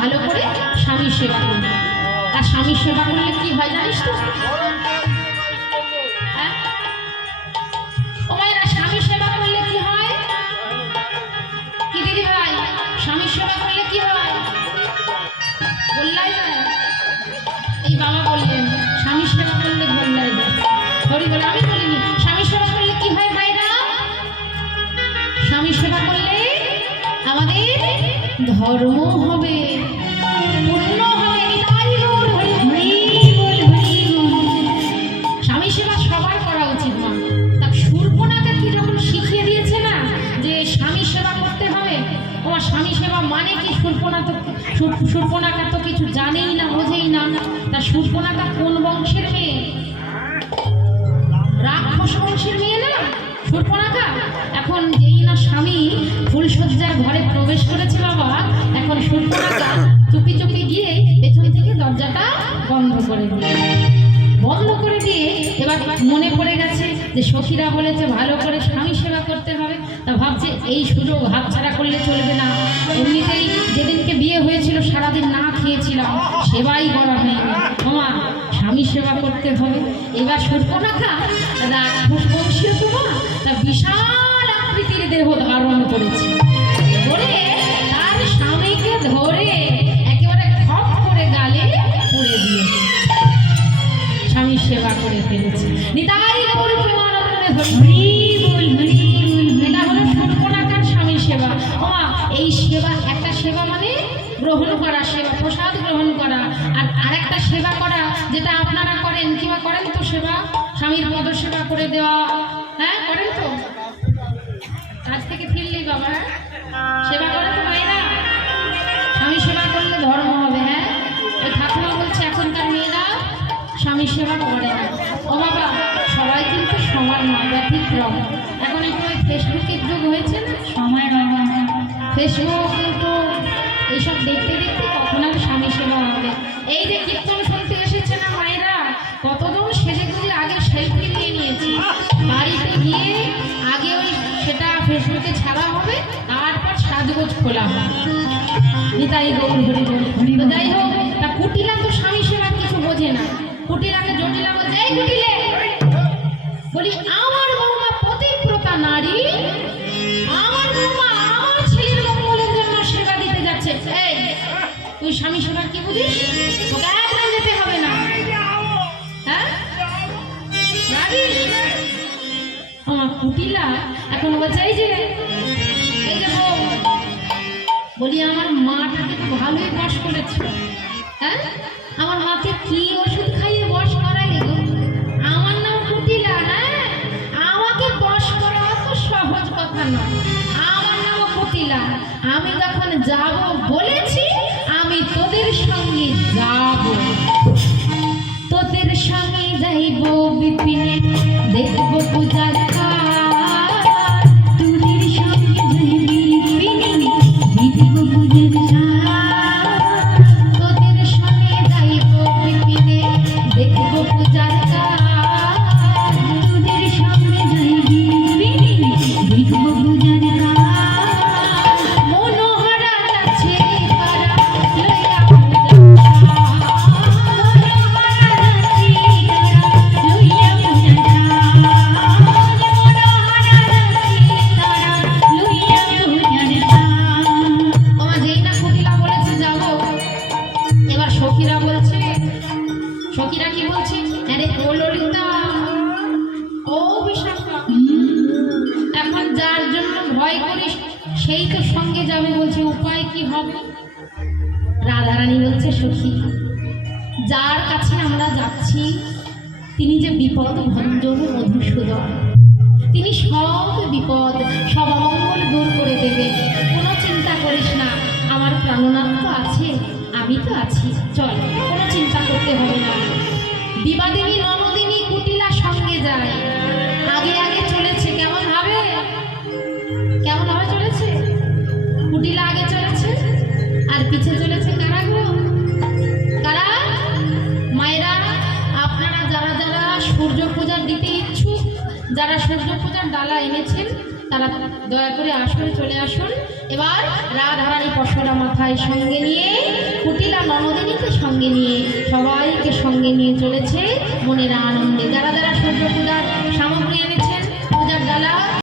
ভালো করে স্বামীর সেবা করবে। আর স্বামীর সেবা করলে কি হয় জানিস তো? ও মায়েরা, স্বামীর সেবা করলে কি হয়? কি দিদি ভাই, স্বামীর সেবা করলে কি হয়? বললাই যায়। এই বাবা বললেন স্বামীর সেবা করলে বললাই যায়। হরি বলে, আমি বলিনি। স্বামীর সেবা করলে কি হয় ভাইরা? স্বামীর সেবা করলে আমাদের ধর্ম হবে, পূর্ণ হবে। স্বামী সেবা সবার করা উচিত না। তা শূর্পণখা কি যখন শিখিয়ে দিয়েছে না যে স্বামী সেবা করতে হবে, তোমার স্বামী সেবা মানে কি? শূর্পণখা তো কিছু জানেই না, বোঝেই না। তা শূর্পণখা কোন বংশের মেয়ে? রাক্ষস বংশের মেয়ে না শূর্পণখা। এখন যেই না স্বামী ফুলসজ্জার ঘরে প্রবেশ করেছে বাবা, এখন শূর্পণখা চুপি চুপি গিয়ে পেছন থেকে দরজাটা বন্ধ করে দিয়ে এবার মনে পড়ে গেছে যে সখীরা বলেছে ভালো করে স্বামী সেবা করতে হবে। তা ভাবছে এই সুযোগ হাতছাড়া করলে চলবে না। এমনিতেই যেদিনকে বিয়ে হয়েছিল সারাদিন না খেয়েছিলাম, সেবাই করা হয়নি। তোমার স্বামী সেবা করতে হবে। এবার শূর্পণখা রাক্ষস বংশীয় তোমার তা বিশাল আকৃতির দেহ ধারণ করেছে, করে তার স্বামীকে ধরে একেবারে খপ করে গালে পুড়ে দিয়েছে। স্বামী সেবা করে ফেলেছে। নিতাই গৌর প্রেমানন্দে হরি বল, হরি বল। এটা হলো শূর্পণখার স্বামী সেবা। ওমা, এই সেবা, একটা সেবা মানে গ্রহণ করা, সেবা প্রসাদ গ্রহণ করা, আর আরেকটা সেবা করা যেটা আপনারা করেন কিংবা করেন তো সেবা, স্বামীর পদ সেবা করে দেওয়া। হ্যাঁ, করেন তো? কাজ থেকে ফিরলি বাবা সেবা করে তো মায়েরা। স্বামী সেবা করলে ধর্ম হবে। হ্যাঁ, ওই ঠাকুমা বলছে এখনকার মেয়েরা স্বামী সেবা করে না। ও বাবা, সবাই কিন্তু সমান নয়, ব্যতিক্রম। এখন একটু ওই ফেসবুকের যুগ হয়েছে না, সময় বাবা, ফেসবুক কিন্তু এইসব দেখতে দেখতে কখন আর স্বামী সেবা হবে। এই যে কীর্তন শুনতে এসেছে না মায়েরা, কতজন সেজে গুজে আগে সেলফি নিয়ে নিয়েছে, বাড়িতে গিয়ে আগে ওই সেটা ফেসবুকে ছাড়া হবে, তারপর সাজগোজ খোলা হবে। নিতাই গৌর হরি বল। তো যাই হোক, তা কুটিলা তো স্বামী সেবা কিছু বোঝে না। কুটিলাকে জটিলা বলছে, এই কুটিলে বলি, আমার বৌমা পতিব্রতা নারী, আমার বৌমা আমার ছেলের মঙ্গলের জন্য সেবা দিতে যাচ্ছে। এই তুই স্বামী সেবার কি বুঝিস? ওকে একদম যেতে হবে না। হ্যাঁ, আমার কুটিলা এখন বলছে, এই যে বউ, বলি আমার মাটাকে তো ভালোই বশ করেছে। হ্যাঁ, আমার মাকে কি ওষুধ খাইয়ে বশ করালে গো? আমার নাম কুটিলা। হ্যাঁ, আমাকে বশ করা তো সহজ কথা নয়। আমার নাম কুটিলা। আমি যখন যাব বলেছি, আমি তোদের সঙ্গে যাব, তোদের সঙ্গে যাইব বিপিনে, দেখব পূজার কাজ, তোদের সঙ্গে যাইব বিপিনে, দেখব পূজার কাজ, তোদের সঙ্গে যাইব বিপিনে, দেখব পূজার কাজ, তোদের সঙ্গে যাইব বিপিনে, দেখব পূজার কাজ। মনোহরা যাচ্ছে তারা লইয়া সখীরা কি বলছে? আরে ও ললিতা, ও বিশাখা, এখন যার জন্য ভয় করিস সেই তো সঙ্গে যাবে বলছে, উপায় কি হবে? রাধারানী বলছে, সখী, যার কাছে আমরা যাচ্ছি তিনি যে বিপদ ভঞ্জন মধুসূদন, তিনি সব বিপদ সব অমঙ্গল দূর করে দেবে। কোনো চিন্তা করিস না, আমার প্রাণনাথ তো আছে, আমি তো আছি, চল, কোনো চিন্তা করতে হবে না। বিবাদিনী ননদিনী কুটিলা সঙ্গে যায়, আগে আগে চলেছে। কেমন ভাবে চলেছে? কুটিলা আগে চলেছে, আর পিছে চলেছে কারা গো? কারা? মায়েরা, আপনারা যারা যারা সূর্য পূজার দিতে ইচ্ছুক, যারা সূর্য পূজার ডালা এনেছেন, তারা দয়া করে আসুন, চলে আসুন। এবার রাধারানী পশরা মাথায় সঙ্গে নিয়ে কুটিলা ননদিনীকে সঙ্গে নিয়ে সবাইকে সঙ্গে নিয়ে চলেছে মনের আনন্দে। যারা যারা সূর্য পূজার সামগ্রী